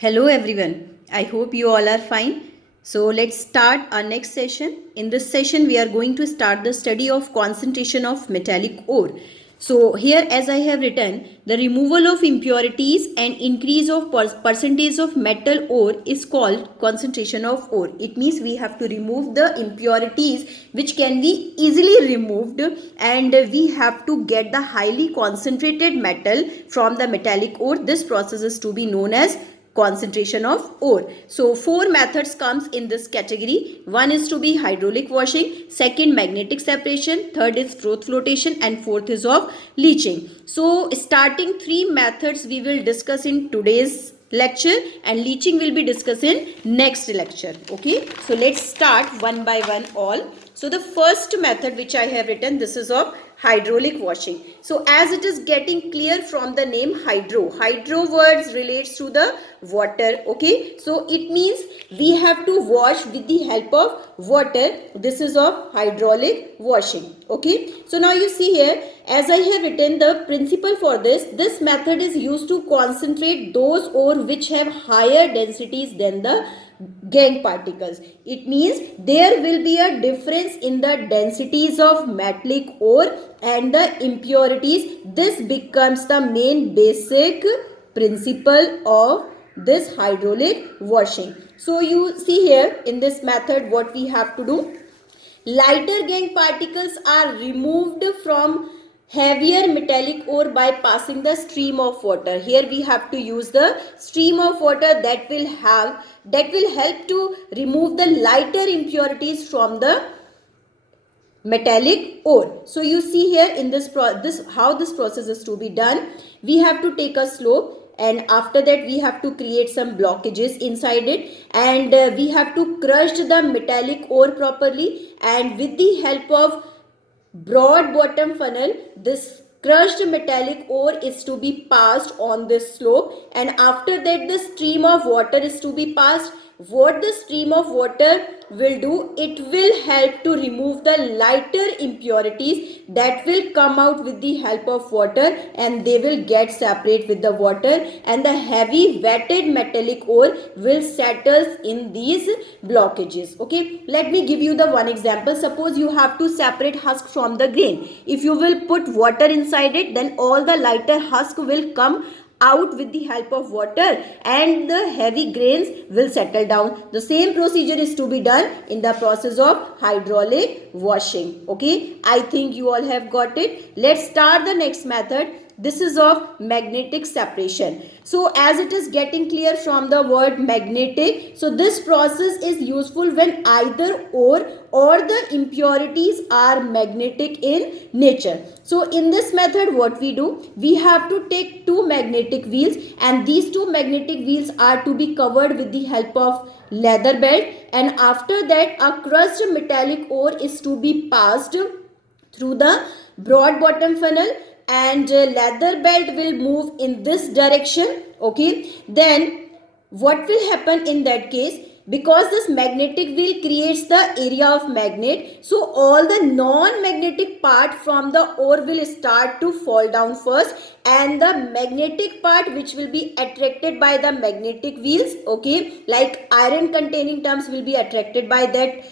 Hello everyone. I hope you all are fine. So let's start our next session. In this session we are going to start the study of concentration of metallic ore. So here as I have written, the removal of impurities and increase of percentage of metal ore is called concentration of ore. It means we have to remove the impurities which can be easily removed, and we have to get the highly concentrated metal from the metallic ore. This process is to be known as concentration of ore. So four methods comes in this category. One is to be hydraulic washing, second magnetic separation, third is froth flotation, and fourth is of leaching. So starting three methods we will discuss in today's lecture, and leaching will be discussed in next lecture. Okay, so let's start one by one all. So the first method which I have written, this is of hydraulic washing. So as it is getting clear from the name hydro words relates to the water. Okay, so it means we have to wash with the help of water. This is of hydraulic washing. Okay, so now you see here, as I have written the principle for this method is used to concentrate those ore which have higher densities than the gangue particles. It means there will be a difference in the densities of metallic ore and the impurities. This becomes the main basic principle of this hydraulic washing. So you see here in this method what we have to do. Lighter gangue particles are removed from heavier metallic ore by passing the stream of water. Here we have to use the stream of water that will help to remove the lighter impurities from the metallic ore. So you see here in how this process is to be done. We have to take a slope, and after that we have to create some blockages inside it, and we have to crush the metallic ore properly, and with the help of broad bottom funnel, this crushed metallic ore is to be passed on this slope, and after that the stream of water is to be passed. What the stream of water will do, it will help to remove the lighter impurities that will come out with the help of water, and they will get separate with the water, and the heavy wetted metallic ore will settle in these blockages. Okay, let me give you the one example. Suppose you have to separate husk from the grain. If you will put water inside it, then all the lighter husk will come out with the help of water, and the heavy grains will settle down. The same procedure is to be done in the process of hydraulic washing. Okay, I think you all have got it. Let's start the next method. This is of magnetic separation. So as it is getting clear from the word magnetic, so this process is useful when either ore or the impurities are magnetic in nature. So in this method what we do, we have to take two magnetic wheels, and these two magnetic wheels are to be covered with the help of leather belt, and after that a crushed metallic ore is to be passed through the broad bottom funnel, and leather belt will move in this direction. Okay, then what will happen in that case, because this magnetic wheel creates the area of magnet, so all the non-magnetic part from the ore will start to fall down first, and the magnetic part which will be attracted by the magnetic wheels, okay, like iron containing terms will be attracted by that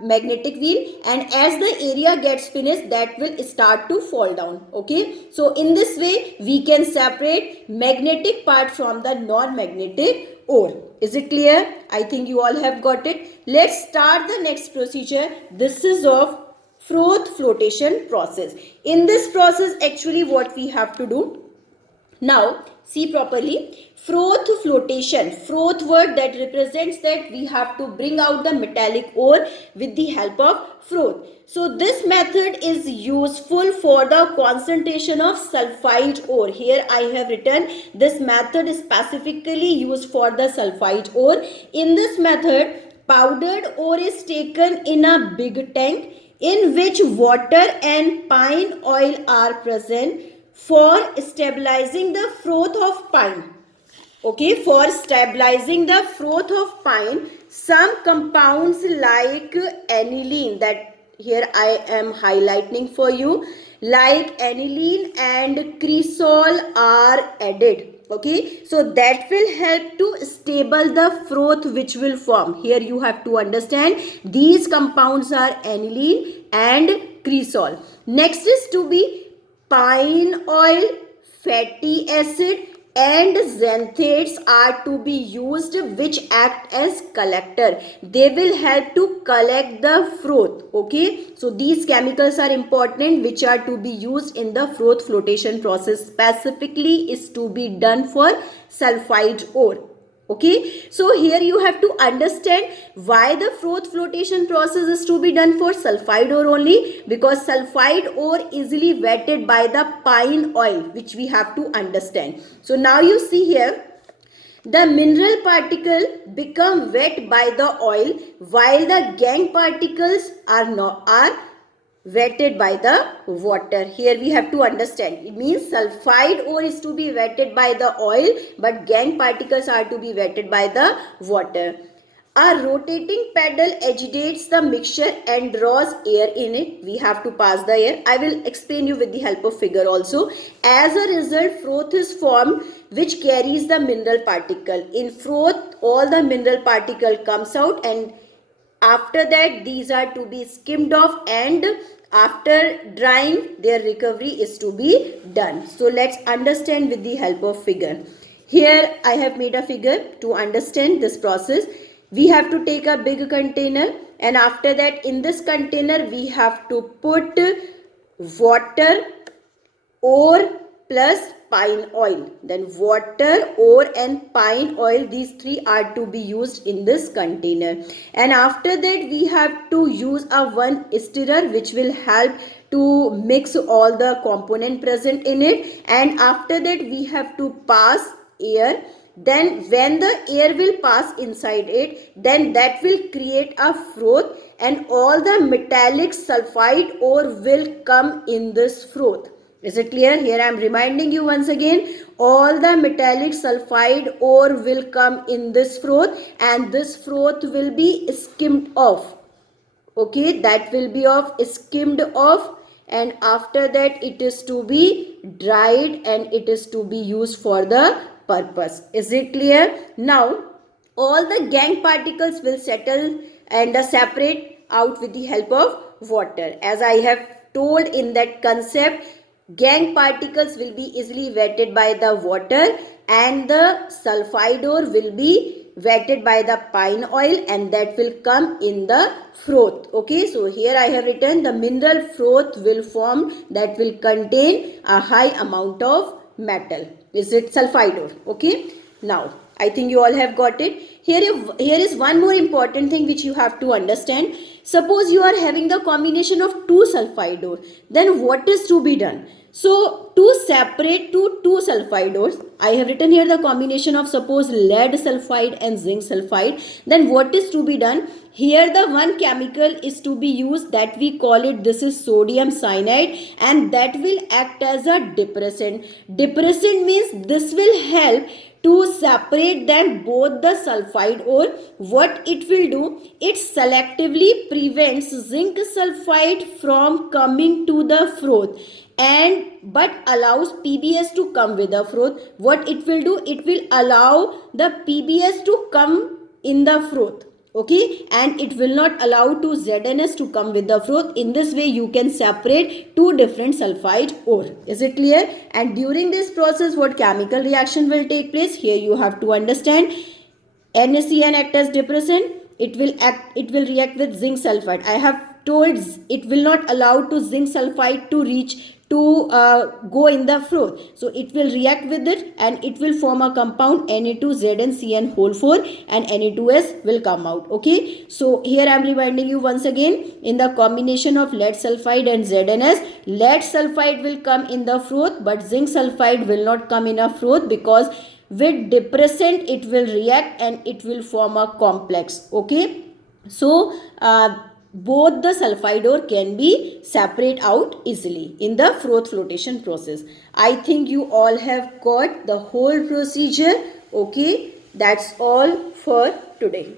magnetic wheel, and as the area gets finished, that will start to fall down. Okay, so in this way we can separate magnetic part from the non-magnetic ore. Is it clear? I think you all have got it. Let's start the next procedure. This is of froth flotation process. In this process actually what we have to do, now see properly, froth flotation, froth word that represents that we have to bring out the metallic ore with the help of froth. So this method is useful for the concentration of sulfide ore. Here I have written this method is specifically used for the sulfide ore. In this method, powdered ore is taken in a big tank in which water and pine oil are present for stabilizing the froth of pine. Okay, for stabilizing the froth of pine, some compounds like aniline, that here I am highlighting for you, like aniline and cresol are added. Okay, so that will help to stable the froth which will form. Here you have to understand these compounds are aniline and cresol. Next is to be pine oil, fatty acid and xanthates are to be used, which act as collector. They will help to collect the froth. Okay, so these chemicals are important which are to be used in the froth flotation process. Specifically is to be done for sulfide ore. Okay, so here you have to understand why the froth flotation process is to be done for sulfide ore only, because sulfide ore easily wetted by the pine oil, which we have to understand. So now you see here, the mineral particle become wet by the oil while the gangue particles are wetted by the water. Here we have to understand, it means sulfide ore is to be wetted by the oil but gangue particles are to be wetted by the water. A rotating pedal agitates the mixture and draws air in it. We have to pass the air. I will explain you with the help of figure also. As a result, froth is formed which carries the mineral particle. In froth, all the mineral particle comes out, and after that these are to be skimmed off, and after drying their recovery is to be done. So let's understand with the help of figure. Here I have made a figure to understand this process. We have to take a big container, and after that in this container we have to put water, ore plus pine oil. Then water, ore and pine oil, these three are to be used in this container. And after that we have to use a one stirrer which will help to mix all the component present in it. And after that we have to pass air. Then when the air will pass inside it, then that will create a froth, and all the metallic sulfide ore will come in this froth. Is it clear? Here I am reminding you once again, all the metallic sulfide ore will come in this froth, and this froth will be skimmed off. Okay, that will be skimmed off, and after that it is to be dried and it is to be used for the purpose. Is it clear? Now all the gangue particles will settle and separate out with the help of water. As I have told in that concept, gangue particles will be easily wetted by the water and the sulfide ore will be wetted by the pine oil, and that will come in the froth. Okay, so here I have written the mineral froth will form that will contain a high amount of metal. Is it sulfide ore? Okay, now I think you all have got it. Here is one more important thing which you have to understand. Suppose you are having the combination of two sulfide ore, then what is to be done? So to separate two sulfide ores, I have written here the combination of suppose lead sulfide and zinc sulfide. Then what is to be done? Here the one chemical is to be used that we call it, this is sodium cyanide, and that will act as a depressant. Depressant means this will help to separate them both the sulfide ore. What it will do, it selectively prevents zinc sulfide from coming to the froth, and but allows PBS to come with the froth. What it will do, it will allow the PBS to come in the froth. Okay, and it will not allow to ZNS to come with the froth. In this way you can separate two different sulfide ore. Is it clear? And during this process what chemical reaction will take place? Here you have to understand, NaCN act as depressant. It will react with zinc sulfide. I have told it will not allow to zinc sulfide to reach to go in the froth. So it will react with it and it will form a compound Na2ZnCN whole 4 and Na2S will come out. Okay, so here I am reminding you once again, in the combination of lead sulfide and ZnS, lead sulfide will come in the froth but zinc sulfide will not come in a froth, because with depressant it will react and it will form a complex. Okay, so both the sulfide ore can be separate out easily in the froth flotation process. I think you all have got the whole procedure. Okay, that's all for today.